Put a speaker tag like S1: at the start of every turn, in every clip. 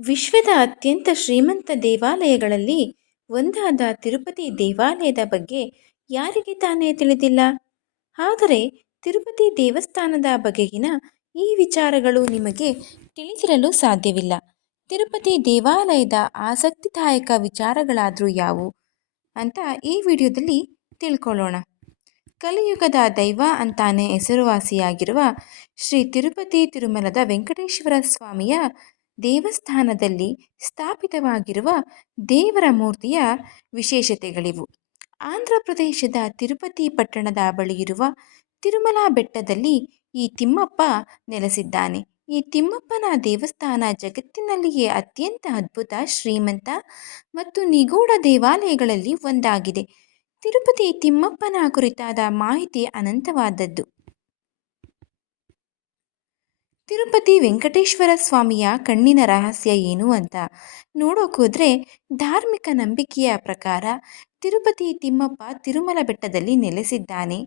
S1: ವಿಶ್ವದ ಅತ್ಯಂತ ಶ್ರೀಮಂತ ದೇವಾಲಯಗಳಲ್ಲಿ ಒಂದಾದ ತಿರುಪತಿ ದೇವಾಲಯದ ಬಗ್ಗೆ ಯಾರಿಗೆ ತಾನೇ ತಿಳಿದಿಲ್ಲ? ಆದರೆ ತಿರುಪತಿ ದೇವಸ್ಥಾನದ ಬಗೆಗಿನ ಈ ವಿಚಾರಗಳು ನಿಮಗೆ ತಿಳಿದಿರಲು ಸಾಧ್ಯವಿಲ್ಲ. ತಿರುಪತಿ ದೇವಾಲಯದ ಆಸಕ್ತಿದಾಯಕ ವಿಚಾರಗಳಾದರೂ ಯಾವುವು ಅಂತ ಈ ವಿಡಿಯೋದಲ್ಲಿ ತಿಳ್ಕೊಳ್ಳೋಣ. ಕಲಿಯುಗದ ದೈವ ಅಂತಾನೆ ಹೆಸರುವಾಸಿಯಾಗಿರುವ ಶ್ರೀ ತಿರುಪತಿ ತಿರುಮಲದ ವೆಂಕಟೇಶ್ವರ ಸ್ವಾಮಿಯ ದೇವಸ್ಥಾನದಲ್ಲಿ ಸ್ಥಾಪಿತವಾಗಿರುವ ದೇವರ ಮೂರ್ತಿಯ ವಿಶೇಷತೆಗಳಿವು. ಆಂಧ್ರ ಪ್ರದೇಶದ ತಿರುಪತಿ ಪಟ್ಟಣದ ಬಳಿಯಿರುವ ತಿರುಮಲ ಬೆಟ್ಟದಲ್ಲಿ ಈ ತಿಮ್ಮಪ್ಪ ನೆಲೆಸಿದ್ದಾನೆ. ಈ ತಿಮ್ಮಪ್ಪನ ದೇವಸ್ಥಾನ ಜಗತ್ತಿನಲ್ಲಿಯೇ ಅತ್ಯಂತ ಅದ್ಭುತ, ಶ್ರೀಮಂತ ಮತ್ತು ನಿಗೂಢ ದೇವಾಲಯಗಳಲ್ಲಿ ಒಂದಾಗಿದೆ. ತಿರುಪತಿ ತಿಮ್ಮಪ್ಪನ ಕುರಿತಾದ ಮಾಹಿತಿ ಅನಂತವಾದದ್ದು. ತಿರುಪತಿ ವೆಂಕಟೇಶ್ವರ ಸ್ವಾಮಿಯ ಕಣ್ಣಿನ ರಹಸ್ಯ ಏನು ಅಂತ ನೋಡೋಕೋದ್ರೆ ಧಾರ್ಮಿಕ ನಂಬಿಕೆಯ ಪ್ರಕಾರ ತಿರುಪತಿ ತಿಮ್ಮಪ್ಪ ತಿರುಮಲ ಬೆಟ್ಟದಲ್ಲಿ ನೆಲೆಸಿದ್ದಾನೆ.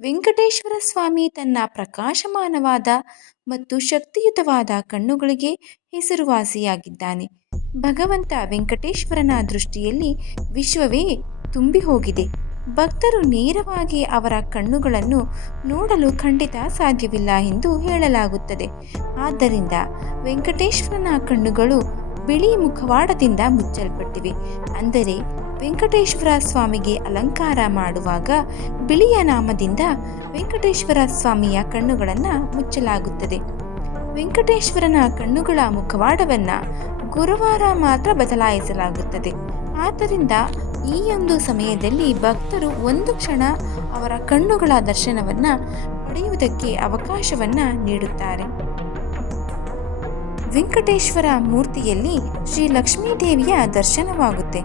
S1: ವೆಂಕಟೇಶ್ವರ ಸ್ವಾಮಿ ತನ್ನ ಪ್ರಕಾಶಮಾನವಾದ ಮತ್ತು ಶಕ್ತಿಯುತವಾದ ಕಣ್ಣುಗಳಿಗೆ ಹೆಸರುವಾಸಿಯಾಗಿದ್ದಾನೆ. ಭಗವಂತ ವೆಂಕಟೇಶ್ವರನ ದೃಷ್ಟಿಯಲ್ಲಿ ವಿಶ್ವವೇ ತುಂಬಿ ಹೋಗಿದೆ ಭಕ್ತರು ನೇರವಾಗಿ ಅವರ ಕಣ್ಣುಗಳನ್ನು ನೋಡಲು ಖಂಡಿತ ಸಾಧ್ಯವಿಲ್ಲ ಎಂದು ಹೇಳಲಾಗುತ್ತದೆ. ಆದ್ದರಿಂದ ವೆಂಕಟೇಶ್ವರನ ಕಣ್ಣುಗಳು ಬಿಳಿ ಮುಖವಾಡದಿಂದ ಮುಚ್ಚಲ್ಪಟ್ಟಿವೆ. ಅಂದರೆ ವೆಂಕಟೇಶ್ವರ ಸ್ವಾಮಿಗೆ ಅಲಂಕಾರ ಮಾಡುವಾಗ ಬಿಳಿಯ ನಾಮದಿಂದ ವೆಂಕಟೇಶ್ವರ ಸ್ವಾಮಿಯ ಕಣ್ಣುಗಳನ್ನು ಮುಚ್ಚಲಾಗುತ್ತದೆ. ವೆಂಕಟೇಶ್ವರನ ಕಣ್ಣುಗಳ ಮುಖವಾಡವನ್ನು ಗುರುವಾರ ಮಾತ್ರ ಬದಲಾಯಿಸಲಾಗುತ್ತದೆ. ಆದ್ದರಿಂದ ಈ ಒಂದು ಸಮಯದಲ್ಲಿ ಭಕ್ತರು ಒಂದು ಕ್ಷಣ ಅವರ ಕಣ್ಣುಗಳ ದರ್ಶನವನ್ನು ಪಡೆಯುವುದಕ್ಕೆ ಅವಕಾಶವನ್ನು ನೀಡುತ್ತಾರೆ. ವೆಂಕಟೇಶ್ವರ ಮೂರ್ತಿಯಲ್ಲಿ ಶ್ರೀ ಲಕ್ಷ್ಮೀದೇವಿಯ ದರ್ಶನವಾಗುತ್ತೆ.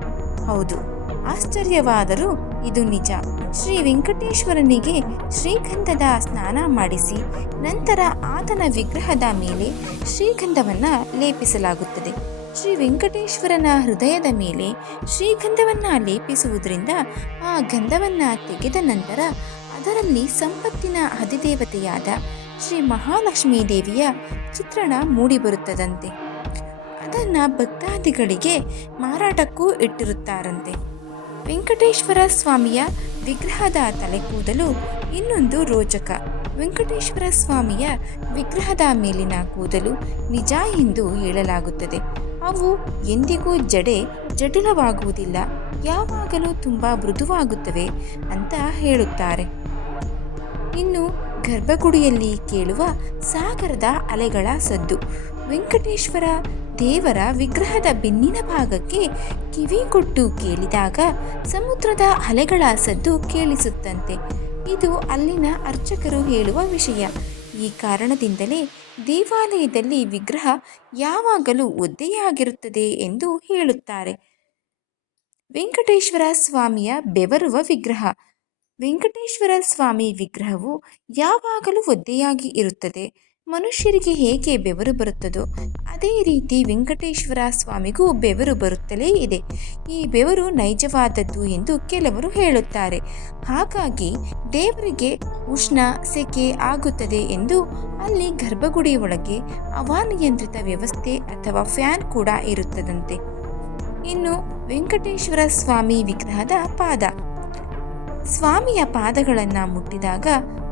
S1: ಹೌದು, ಆಶ್ಚರ್ಯವಾದರೂ ಇದು ನಿಜ. ಶ್ರೀ ವೆಂಕಟೇಶ್ವರನಿಗೆ ಶ್ರೀಗಂಧದ ಸ್ನಾನ ಮಾಡಿಸಿ, ನಂತರ ಆತನ ವಿಗ್ರಹದ ಮೇಲೆ ಶ್ರೀಗಂಧವನ್ನು ಲೇಪಿಸಲಾಗುತ್ತದೆ. ಶ್ರೀ ವೆಂಕಟೇಶ್ವರನ ಹೃದಯದ ಮೇಲೆ ಶ್ರೀಗಂಧವನ್ನು ಲೇಪಿಸುವುದರಿಂದ ಆ ಗಂಧವನ್ನು ತೆಗೆದ ನಂತರ ಅದರಲ್ಲಿ ಸಂಪತ್ತಿನ ಅಧಿದೇವತೆಯಾದ ಶ್ರೀ ಮಹಾಲಕ್ಷ್ಮೀ ದೇವಿಯ ಚಿತ್ರಣ ಮೂಡಿಬರುತ್ತದಂತೆ ಅದನ್ನು ಭಕ್ತಾದಿಗಳಿಗೆ ಮಾರಾಟಕ್ಕೂ ಇಟ್ಟಿರುತ್ತಾರಂತೆ. ವೆಂಕಟೇಶ್ವರ ಸ್ವಾಮಿಯ ವಿಗ್ರಹದ ತಲೆ ಕೂದಲು ಇನ್ನೊಂದು ರೋಚಕ. ವೆಂಕಟೇಶ್ವರ ಸ್ವಾಮಿಯ ವಿಗ್ರಹದ ಮೇಲಿನ ಕೂದಲು ನಿಜ ಎಂದು ಹೇಳಲಾಗುತ್ತದೆ. ಅವು ಎಂದಿಗೂ ಜಡೆ ಜಟಿಲವಾಗುವುದಿಲ್ಲ. ಯಾವಾಗಲೂ ತುಂಬ ಮೃದುವಾಗುತ್ತವೆ ಅಂತ ಹೇಳುತ್ತಾರೆ. ಇನ್ನು ಗರ್ಭಗುಡಿಯಲ್ಲಿ ಕೇಳುವ ಸಾಗರದ ಅಲೆಗಳ ಸದ್ದು. ವೆಂಕಟೇಶ್ವರ ದೇವರ ವಿಗ್ರಹದ ಬೆನ್ನಿನ ಭಾಗಕ್ಕೆ ಕಿವಿ ಕೊಟ್ಟು ಕೇಳಿದಾಗ ಸಮುದ್ರದ ಅಲೆಗಳ ಸದ್ದು ಕೇಳಿಸುತ್ತಂತೆ. ಇದು ಅಲ್ಲಿನ ಅರ್ಚಕರು ಹೇಳುವ ವಿಷಯ. ಈ ಕಾರಣದಿಂದಲೇ ದೇವಾಲಯದಲ್ಲಿ ವಿಗ್ರಹ ಯಾವಾಗಲೂ ಒದ್ದೆಯಾಗಿರುತ್ತದೆ ಎಂದು ಹೇಳುತ್ತಾರೆ. ವೆಂಕಟೇಶ್ವರ ಸ್ವಾಮಿಯ ಬೆವರುವ ವಿಗ್ರಹ. ವೆಂಕಟೇಶ್ವರ ಸ್ವಾಮಿ ವಿಗ್ರಹವು ಯಾವಾಗಲೂ ಒದ್ದೆಯಾಗಿ ಇರುತ್ತದೆ. ಮನುಷ್ಯರಿಗೆ ಹೇಗೆ ಬೆವರು ಬರುತ್ತದೋ ಅದೇ ರೀತಿ ವೆಂಕಟೇಶ್ವರ ಸ್ವಾಮಿಗೂ ಬೆವರು ಬರುತ್ತಲೇ ಇದೆ. ಈ ಬೆವರು ನೈಜವಾದದ್ದು ಎಂದು ಕೆಲವರು ಹೇಳುತ್ತಾರೆ. ಹಾಗಾಗಿ ದೇವರಿಗೆ ಉಷ್ಣ, ಸೆಕೆ ಆಗುತ್ತದೆ ಎಂದು ಅಲ್ಲಿ ಗರ್ಭಗುಡಿ ಒಳಗೆ ಅವಾನಿಯಂತ್ರಿತ ವ್ಯವಸ್ಥೆ ಅಥವಾ ಫ್ಯಾನ್ ಕೂಡ ಇರುತ್ತದಂತೆ. ಇನ್ನು ವೆಂಕಟೇಶ್ವರ ಸ್ವಾಮಿ ವಿಗ್ರಹದ ಪಾದ. ಸ್ವಾಮಿಯ ಪಾದಗಳನ್ನು ಮುಟ್ಟಿದಾಗ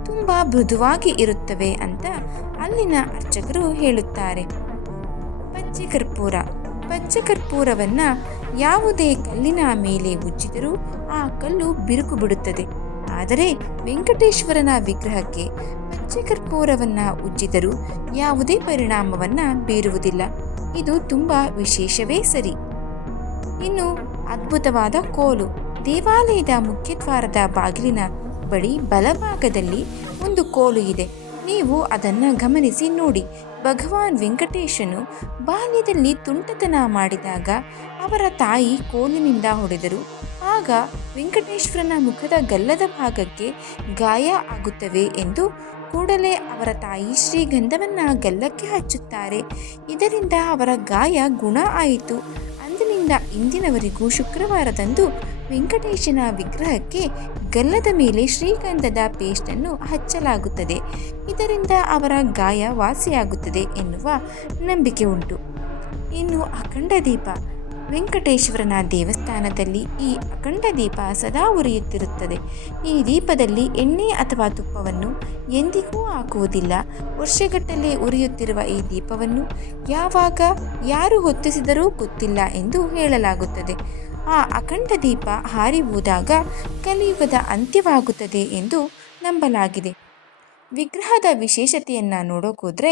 S1: ತುಂಬ ಮೃದುವಾಗಿ ಇರುತ್ತವೆ ಅಂತ ಅಲ್ಲಿನ ಅರ್ಚಕರು ಹೇಳುತ್ತಾರೆ. ಪಚ್ಚೆ ಕರ್ಪೂರ ಪಚ್ಚೆ ಕರ್ಪೂರವನ್ನು ಯಾವುದೇ ಕಲ್ಲಿನ ಮೇಲೆ ಉಜ್ಜಿದರೂ ಆ ಕಲ್ಲು ಬಿರುಕು ಬಿಡುತ್ತದೆ ಆದರೆ ವೆಂಕಟೇಶ್ವರನ ವಿಗ್ರಹಕ್ಕೆ ಪಚ್ಚೆ ಕರ್ಪೂರವನ್ನು ಉಜ್ಜಿದರೂ ಯಾವುದೇ ಪರಿಣಾಮವನ್ನು ಬೀರುವುದಿಲ್ಲ. ಇದು ತುಂಬ ವಿಶೇಷವೇ ಸರಿ. ಇನ್ನು ಅದ್ಭುತವಾದ ಕೋಲು. ದೇವಾಲಯದ ಮುಖ್ಯದ್ವಾರದ ಬಾಗಿಲಿನ ಬಳಿ ಬಲಭಾಗದಲ್ಲಿ ಒಂದು ಕೋಲು ಇದೆ. ನೀವು ಅದನ್ನು ಗಮನಿಸಿ ನೋಡಿ. ಭಗವಾನ್ ವೆಂಕಟೇಶನು ಬಾಲ್ಯದಲ್ಲಿ ತುಂಟತನ ಮಾಡಿದಾಗ ಅವರ ತಾಯಿ ಕೋಲಿನಿಂದ ಹೊಡೆದರು. ಆಗ ವೆಂಕಟೇಶ್ವರನ ಮುಖದ ಗಲ್ಲದ ಭಾಗಕ್ಕೆ ಗಾಯ ಆಗುತ್ತವೆ ಎಂದು ಕೂಡಲೇ ಅವರ ತಾಯಿ ಶ್ರೀಗಂಧವನ್ನು ಗಲ್ಲಕ್ಕೆ ಹಚ್ಚುತ್ತಾರೆ. ಇದರಿಂದ ಅವರ ಗಾಯ ಗುಣ ಆಯಿತು. ಅಂದಿನಿಂದ ಇಂದಿನವರೆಗೂ ಶುಕ್ರವಾರದಂದು ವೆಂಕಟೇಶನ ವಿಗ್ರಹಕ್ಕೆ ಗಲ್ಲದ ಮೇಲೆ ಶ್ರೀಗಂಧದ ಪೇಸ್ಟನ್ನು ಹಚ್ಚಲಾಗುತ್ತದೆ. ಇದರಿಂದ ಅವರ ಗಾಯ ವಾಸಿಯಾಗುತ್ತದೆ ಎನ್ನುವ ನಂಬಿಕೆ ಉಂಟು. ಇನ್ನು ಅಖಂಡ ದೀಪ. ವೆಂಕಟೇಶ್ವರನ ದೇವಸ್ಥಾನದಲ್ಲಿ ಈ ಅಖಂಡ ದೀಪ ಸದಾ ಉರಿಯುತ್ತಿರುತ್ತದೆ. ಈ ದೀಪದಲ್ಲಿ ಎಣ್ಣೆ ಅಥವಾ ತುಪ್ಪವನ್ನು ಎಂದಿಗೂ ಹಾಕುವುದಿಲ್ಲ. ವರ್ಷಗಟ್ಟಲೆ ಉರಿಯುತ್ತಿರುವ ಈ ದೀಪವನ್ನು ಯಾವಾಗ ಯಾರು ಹೊತ್ತಿಸಿದರೂ ಗೊತ್ತಿಲ್ಲ ಎಂದು ಹೇಳಲಾಗುತ್ತದೆ. ಆ ಅಖಂಡ ದೀಪ ಹಾರಿ ಹೋದಾಗ ಕಲಿಯುಗದ ಅಂತ್ಯವಾಗುತ್ತದೆ ಎಂದು ನಂಬಲಾಗಿದೆ. ವಿಗ್ರಹದ ವಿಶೇಷತೆಯನ್ನು ನೋಡೋಕೋದ್ರೆ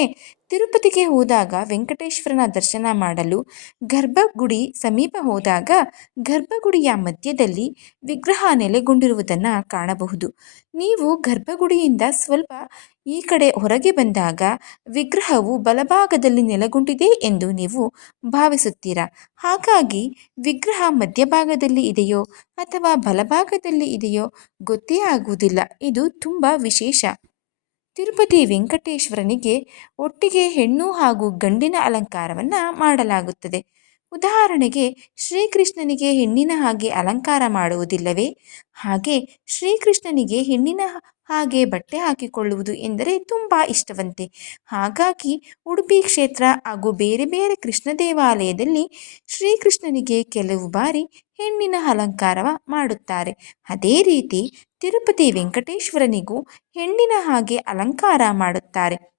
S1: ತಿರುಪತಿಗೆ ಹೋದಾಗ ವೆಂಕಟೇಶ್ವರನ ದರ್ಶನ ಮಾಡಲು ಗರ್ಭಗುಡಿ ಸಮೀಪ ಹೋದಾಗ ಗರ್ಭಗುಡಿಯ ಮಧ್ಯದಲ್ಲಿ ವಿಗ್ರಹ ನೆಲೆಗೊಂಡಿರುವುದನ್ನು ಕಾಣಬಹುದು. ನೀವು ಗರ್ಭಗುಡಿಯಿಂದ ಸ್ವಲ್ಪ ಈ ಕಡೆ ಹೊರಗೆ ಬಂದಾಗ ವಿಗ್ರಹವು ಬಲಭಾಗದಲ್ಲಿ ನೆಲೆಗೊಂಡಿದೆ ಎಂದು ನೀವು ಭಾವಿಸುತ್ತೀರಾ? ಹಾಗಾಗಿ ವಿಗ್ರಹ ಮಧ್ಯಭಾಗದಲ್ಲಿ ಇದೆಯೋ ಅಥವಾ ಬಲಭಾಗದಲ್ಲಿ ಇದೆಯೋ ಗೊತ್ತೇ ಆಗುವುದಿಲ್ಲ. ಇದು ತುಂಬ ವಿಶೇಷ. ತಿರುಪತಿ ವೆಂಕಟೇಶ್ವರನಿಗೆ ಒಟ್ಟಿಗೆ ಹೆಣ್ಣು ಹಾಗೂ ಗಂಡಿನ ಅಲಂಕಾರವನ್ನು ಮಾಡಲಾಗುತ್ತದೆ. ಉದಾಹರಣೆಗೆ, ಶ್ರೀಕೃಷ್ಣನಿಗೆ ಹೆಣ್ಣಿನ ಹಾಗೆ ಅಲಂಕಾರ ಮಾಡುವುದಿಲ್ಲವೇ? ಹಾಗೆ ಶ್ರೀಕೃಷ್ಣನಿಗೆ ಹೆಣ್ಣಿನ ಹಾಗೆ ಬಟ್ಟೆ ಹಾಕಿಕೊಳ್ಳುವುದು ಎಂದರೆ ತುಂಬ ಇಷ್ಟವಂತೆ. ಹಾಗಾಗಿ ಉಡುಪಿ ಕ್ಷೇತ್ರ ಹಾಗೂ ಬೇರೆ ಬೇರೆ ಕೃಷ್ಣ ದೇವಾಲಯದಲ್ಲಿ ಶ್ರೀಕೃಷ್ಣನಿಗೆ ಕೆಲವು ಬಾರಿ ಹೆಣ್ಣಿನ ಅಲಂಕಾರ ಮಾಡುತ್ತಾರೆ. ಅದೇ ರೀತಿ ತಿರುಪತಿ ವೆಂಕಟೇಶ್ವರನಿಗೂ ಹೆಣ್ಣಿನ ಹಾಗೆ ಅಲಂಕಾರ ಮಾಡುತ್ತಾರೆ.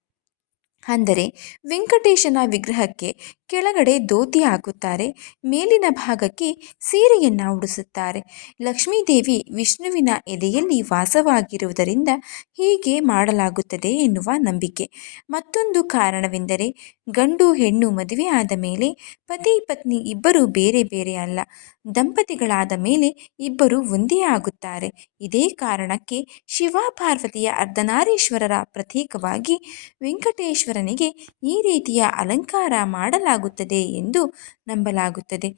S1: ಅಂದರೆ ವೆಂಕಟೇಶನ ವಿಗ್ರಹಕ್ಕೆ ಕೆಳಗಡೆ ಧೋತಿ ಹಾಕುತ್ತಾರೆ, ಮೇಲಿನ ಭಾಗಕ್ಕೆ ಸೀರೆಯನ್ನು ಉಡಿಸುತ್ತಾರೆ. ಲಕ್ಷ್ಮೀದೇವಿ ವಿಷ್ಣುವಿನ ಎದೆಯಲ್ಲಿ ವಾಸವಾಗಿರುವುದರಿಂದ ಹೀಗೆ ಮಾಡಲಾಗುತ್ತದೆ ಎನ್ನುವ ನಂಬಿಕೆ. ಮತ್ತೊಂದು ಕಾರಣವೆಂದರೆ ಗಂಡು ಹೆಣ್ಣು ಮದುವೆ ಆದ ಮೇಲೆ ಪತಿ ಪತ್ನಿ ಇಬ್ಬರು ಬೇರೆ ಬೇರೆ ಅಲ್ಲ. ದಂಪತಿಗಳಾದ ಮೇಲೆ ಇಬ್ಬರು ಒಂದೇ ಆಗುತ್ತಾರೆ. ಇದೇ ಕಾರಣಕ್ಕೆ ಶಿವ ಪಾರ್ವತಿಯ ಅರ್ಧನಾರೀಶ್ವರರ ಪ್ರತೀಕವಾಗಿ ವೆಂಕಟೇಶ್ವರನಿಗೆ ಈ ರೀತಿಯ ಅಲಂಕಾರ ಮಾಡಲಾಗುತ್ತದೆ ಎಂದು ನಂಬಲಾಗುತ್ತದೆ.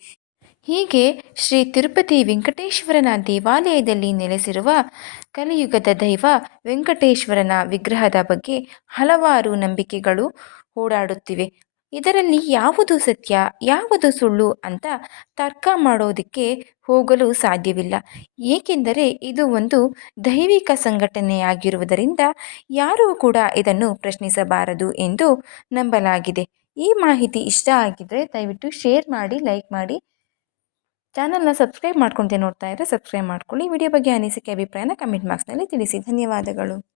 S1: ಹೀಗೆ ಶ್ರೀ ತಿರುಪತಿ ವೆಂಕಟೇಶ್ವರನ ದೇವಾಲಯದಲ್ಲಿ ನೆಲೆಸಿರುವ ಕಲಿಯುಗದ ದೈವ ವೆಂಕಟೇಶ್ವರನ ವಿಗ್ರಹದ ಬಗ್ಗೆ ಹಲವಾರು ನಂಬಿಕೆಗಳು ಓಡಾಡುತ್ತಿವೆ. ಇದರಲ್ಲಿ ಯಾವುದು ಸತ್ಯ, ಯಾವುದು ಸುಳ್ಳು ಅಂತ ತರ್ಕ ಮಾಡೋದಕ್ಕೆ ಹೋಗಲು ಸಾಧ್ಯವಿಲ್ಲ. ಏಕೆಂದರೆ ಇದು ಒಂದು ದೈವಿಕ ಸಂಘಟನೆಯಾಗಿರುವುದರಿಂದ ಯಾರೂ ಕೂಡ ಇದನ್ನು ಪ್ರಶ್ನಿಸಬಾರದು ಎಂದು ನಂಬಲಾಗಿದೆ. ಈ ಮಾಹಿತಿ ಇಷ್ಟ ಆಗಿದ್ದರೆ ದಯವಿಟ್ಟು ಶೇರ್ ಮಾಡಿ, ಲೈಕ್ ಮಾಡಿ. ಚಾನಲ್ನ ಸಬ್ಸ್ಕ್ರೈಬ್ ಮಾಡ್ಕೊಳ್ತೇ ನೋಡ್ತಾ ಇದ್ದರೆ ಸಬ್ಸ್ಕ್ರೈಬ್ ಮಾಡ್ಕೊಳ್ಳಿ. ವಿಡಿಯೋ ಬಗ್ಗೆ ಅನಿಸಿಕೆ, ಅಭಿಪ್ರಾಯನ ಕಮೆಂಟ್ ಬಾಕ್ಸ್ನಲ್ಲಿ ತಿಳಿಸಿ. ಧನ್ಯವಾದಗಳು.